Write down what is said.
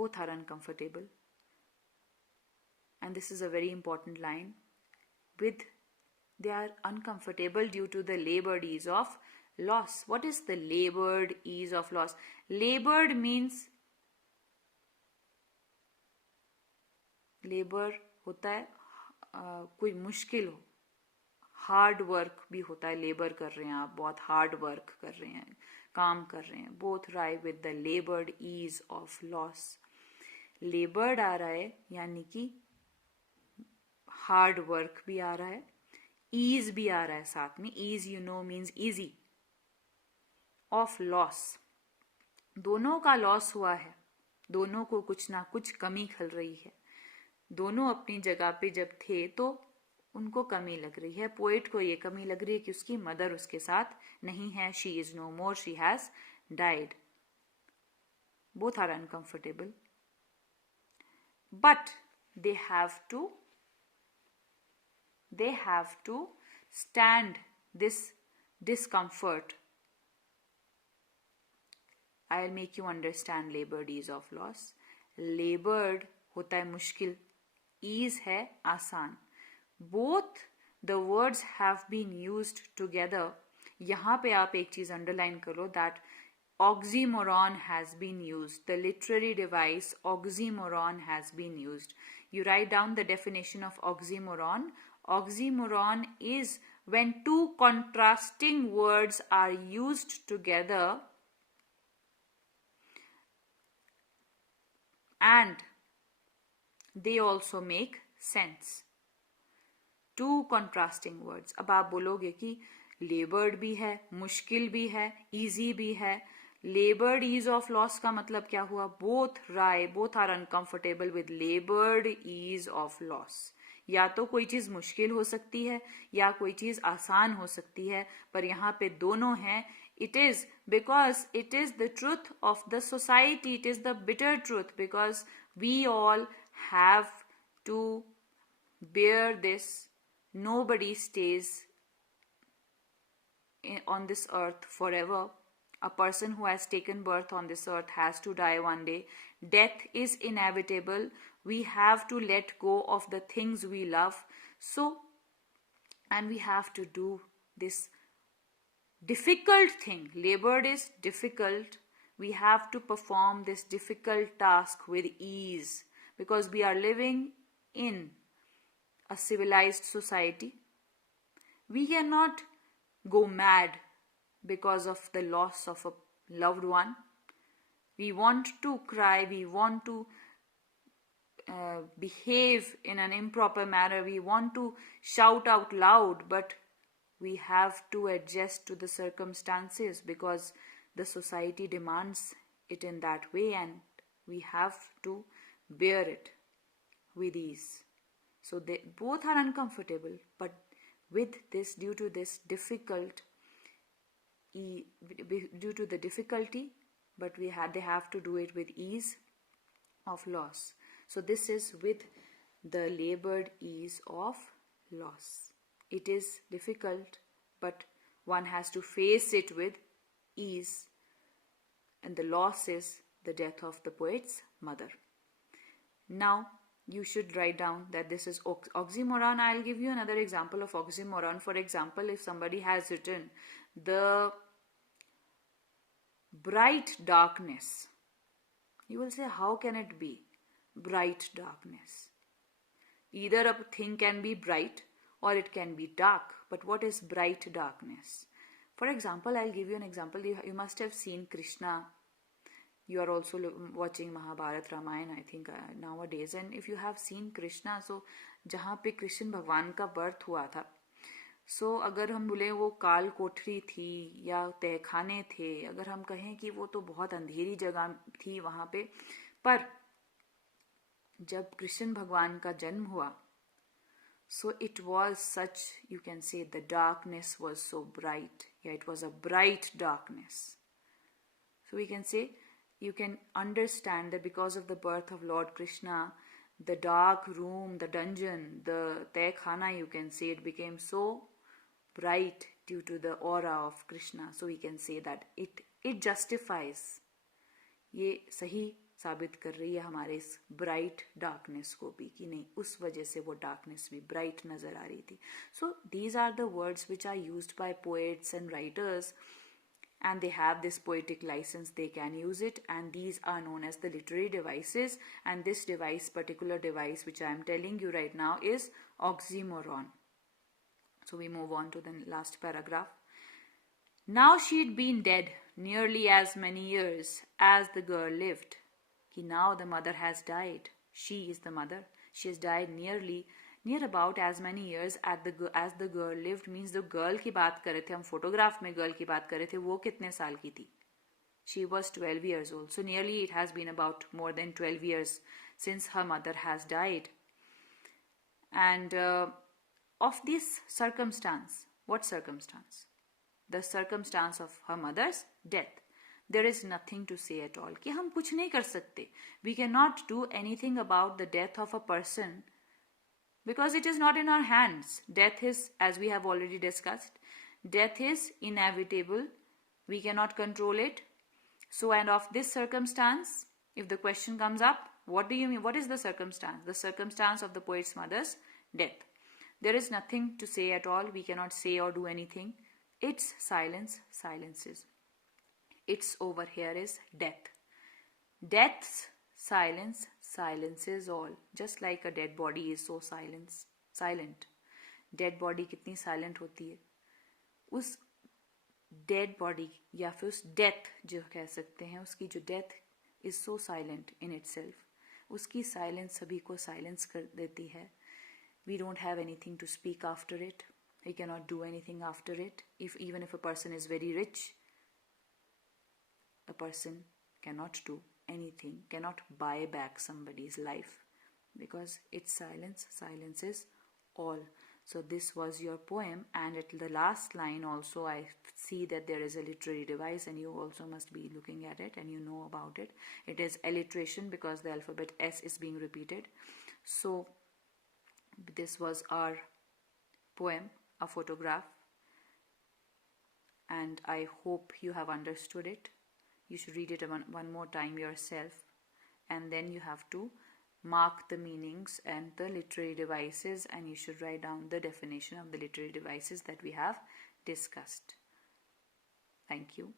both are uncomfortable. And this is a very important line. They are uncomfortable due to the labored ease of loss. What is the labored ease of loss? Labored means labour होता है कोई मुश्किल हो, hard work भी होता है. Labour कर रहे हैं आप, बहुत हार्ड वर्क कर रहे हैं, काम कर रहे हैं. बोथ राय with the laboured ease of loss. Laboured आ रहा है यानी कि हार्ड वर्क भी आ रहा है, ईज भी आ रहा है साथ में. Ease you know means easy. Of loss, दोनों का लॉस हुआ है, दोनों को कुछ ना कुछ कमी खल रही है. दोनों अपनी जगह पे जब थे तो उनको कमी लग रही है. पोएट को ये कमी लग रही है कि उसकी मदर उसके साथ नहीं है. She is no more, she has died. Both are uncomfortable, but they have to stand this discomfort. I'll make you understand labored ease of loss. Labored होता है मुश्किल, ease है आसान. Both the words have been used together. यहाँ पे आप एक चीज अंडरलाइन करो, that oxymoron has been used. The literary device oxymoron has been used. You write down the definition of oxymoron. Oxymoron is when two contrasting words are used together and they also make sense. Two contrasting words. अब आप बोलोगे कि लेबर्ड भी है, मुश्किल भी है, easy भी है. लेबर्ड ईज ऑफ लॉस का मतलब क्या हुआ? Both are uncomfortable with laboured ease of loss. या तो कोई चीज मुश्किल हो सकती है या कोई चीज आसान हो सकती है, पर यहाँ पे दोनों हैं. It is because it is the truth of the society. It is the bitter truth because we all have to bear this. Nobody stays on this earth forever. A person who has taken birth on this earth has to die one day. Death is inevitable. We have to let go of the things we love. So, and we have to do this difficult thing. Labored is difficult. We have to perform this difficult task with ease because we are living in a civilized society. We cannot go mad because of the loss of a loved one. We want to cry, we want to behave in an improper manner, we want to shout out loud, but we have to adjust to the circumstances because the society demands it in that way, and we have to bear it with ease. So they both are uncomfortable, but with this, due to the difficulty, but they have to do it with ease of loss. So this is with the labored ease of loss. It is difficult, but one has to face it with ease, and the loss is the death of the poet's mother. Now you should write down that this is oxymoron. I'll give you another example of oxymoron. For example, if somebody has written the bright darkness, you will say, how can it be bright darkness? Either a thing can be bright or it can be dark, but what is bright darkness? For example, I'll give you an example. You must have seen Krishna. You are also watching Mahabharata, Ramayana, I think nowadays. And if you have seen Krishna, so जहाँ पे कृष्ण भगवान का birth हुआ था, सो अगर हम बोले वो काल कोठरी थी या तहखाने थे, अगर हम कहें कि वो तो बहुत अंधेरी जगह थी वहाँ पे, पर जब कृष्ण भगवान का जन्म हुआ, so it was such, you can say the darkness was so bright. Yeah, it was a bright darkness. So we can say, you can understand that because of the birth of Lord Krishna, the dark room, the dungeon, the tehkhana, you can say, it became so bright due to the aura of Krishna. So we can say that it justifies. ये सही साबित कर रही है हमारे इस bright darkness को भी, कि नहीं उस वजह से वो डार्कनेस भी ब्राइट नजर आ रही थी. So these are the words which are used by poets and writers, and they have this poetic license, they can use it, and these are known as the literary devices. And this device, particular device which I am telling you right now, is oxymoron. So we move on to the last paragraph. Now she'd been dead nearly as many years as the girl lived. Ki now the mother has died. She is the mother. She has died near about as many years as the girl lived. Means the girl की बात कर रहे थे हम, photograph में girl की बात कर रहे थे, वो कितने साल की थी? She was 12 years old. So nearly it has been about more than 12 years since her mother has died. And of this circumstance, what circumstance? The circumstance of her mother's death. There is nothing to say at all. कि हम कुछ नहीं कर सकते. We cannot do anything about the death of a person because it is not in our hands. Death is, as we have already discussed, death is inevitable. We cannot control it. So, and of this circumstance, if the question comes up, what do you mean? What is the circumstance? The circumstance of the poet's mother's death. There is nothing to say at all. We cannot say or do anything. Its silence silences. Its over here is death. Death's silence silences all. Just like a dead body is so silent. Dead body कितनी silent होती है. उस dead body या फिर उस death जो कह सकते हैं, उसकी जो death is so silent in itself. उसकी silence सभी को silence कर देती है. We don't have anything to speak after it. We cannot do anything after it. Even if a person is very rich, a person cannot do anything, cannot buy back somebody's life, because its silence silences all. So this was your poem, and at the last line also I see that there is a literary device, and you also must be looking at it and you know about it. It is alliteration because the alphabet S is being repeated. So this was our poem, a photograph, and I hope you have understood it. You should read it one more time yourself, and then you have to mark the meanings and the literary devices, and you should write down the definition of the literary devices that we have discussed. Thank you.